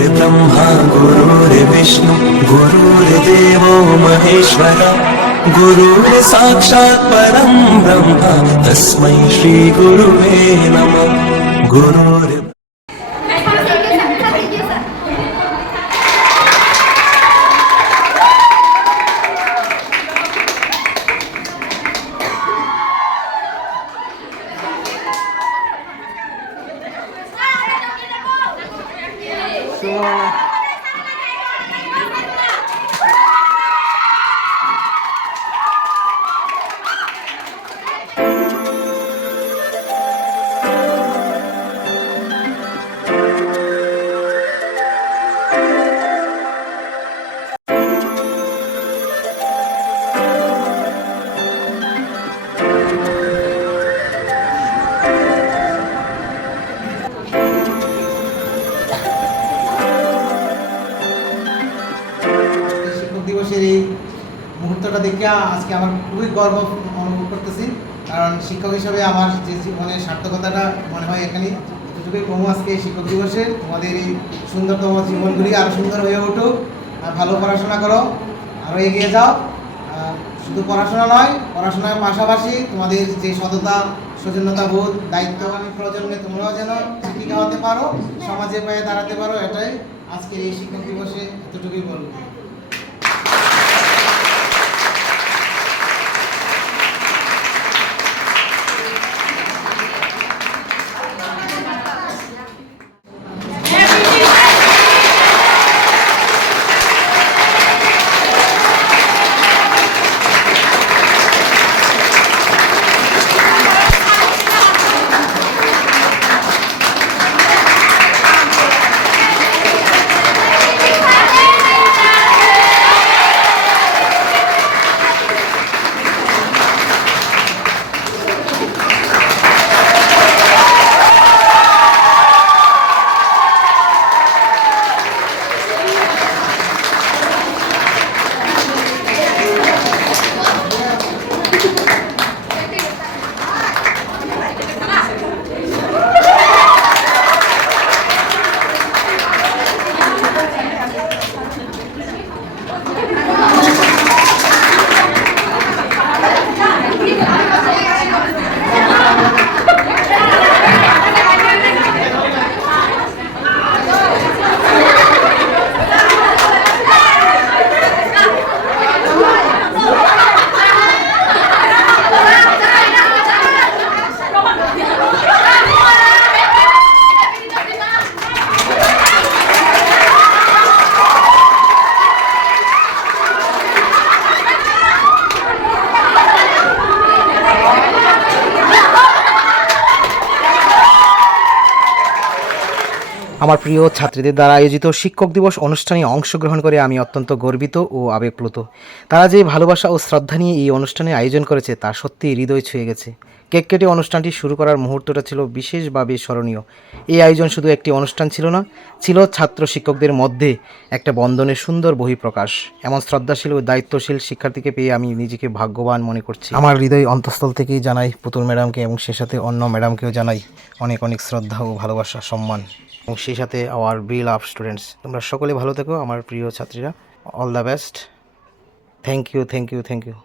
गुरुर्ब्रह्मा गुरुर्विष्णु गुरुर्देवो महेश्वर गुरुर् साक्षात् परं ब्रह्म तस्मै श्रीगुरुवे नमः। गुरुर् শিক্ষক মুহূর্তটা দেখে আজকে আমার খুবই গর্ব অনুভব করতেছি। কারণ শিক্ষক হিসেবে আমার যে জীবনের সার্থকতাটা মনে হয় এখানে যতটুকুই কমু আজকে শিক্ষক দিবসে। তোমাদের এই সুন্দরতম জীবনগুলি আরও সুন্দর হয়ে উঠুক। আর ভালো পড়াশোনা করো আরও এগিয়ে যাও। শুধু পড়াশোনা নয়, পড়াশোনার পাশাপাশি তোমাদের যে সততা সচেতনতা বোধ দায়িত্ববান প্রজন্মে তোমরাও যেন শিক্ষিকা হতে পারো, সমাজে পায়ে দাঁড়াতে পারো, এটাই আজকের এই শিক্ষক দিবসে এতটুকুই বলব। আমার প্রিয় ছাত্রীদের দ্বারা আয়োজিত শিক্ষক দিবস অনুষ্ঠানে অংশগ্রহণ করে আমি অত্যন্ত গর্বিত ও আবেগপ্লুত। তারা যে ভালোবাসা ও শ্রদ্ধা নিয়ে এই অনুষ্ঠানে আয়োজন করেছে, তা সত্যিই হৃদয় ছুঁয়ে গেছে। কেক কেটে অনুষ্ঠানটি শুরু করার মুহূর্তটা ছিল বিশেষভাবে স্মরণীয়। এই আয়োজন শুধু একটি অনুষ্ঠান ছিল না ছিল ছাত্র শিক্ষকদের মধ্যে একটা বন্ধনের সুন্দর বহিঃপ্রকাশ। এমন শ্রদ্ধাশীল ও দায়িত্বশীল শিক্ষার্থীকে পেয়ে আমি নিজেকে ভাগ্যবান মনে করছি। আমার হৃদয় অন্তঃস্থল থেকেই জানাই পুতুল ম্যাডামকে এবং সে সাথে অন্য ম্যাডামকেও জানাই অনেক অনেক শ্রদ্ধা ও ভালোবাসা সম্মান। এবং সেই সাথে আওয়ার বি লাভ স্টুডেন্টস তোমরা সকলে ভালো থেকো আমার প্রিয় ছাত্রীরা। All the best thank you thank you thank you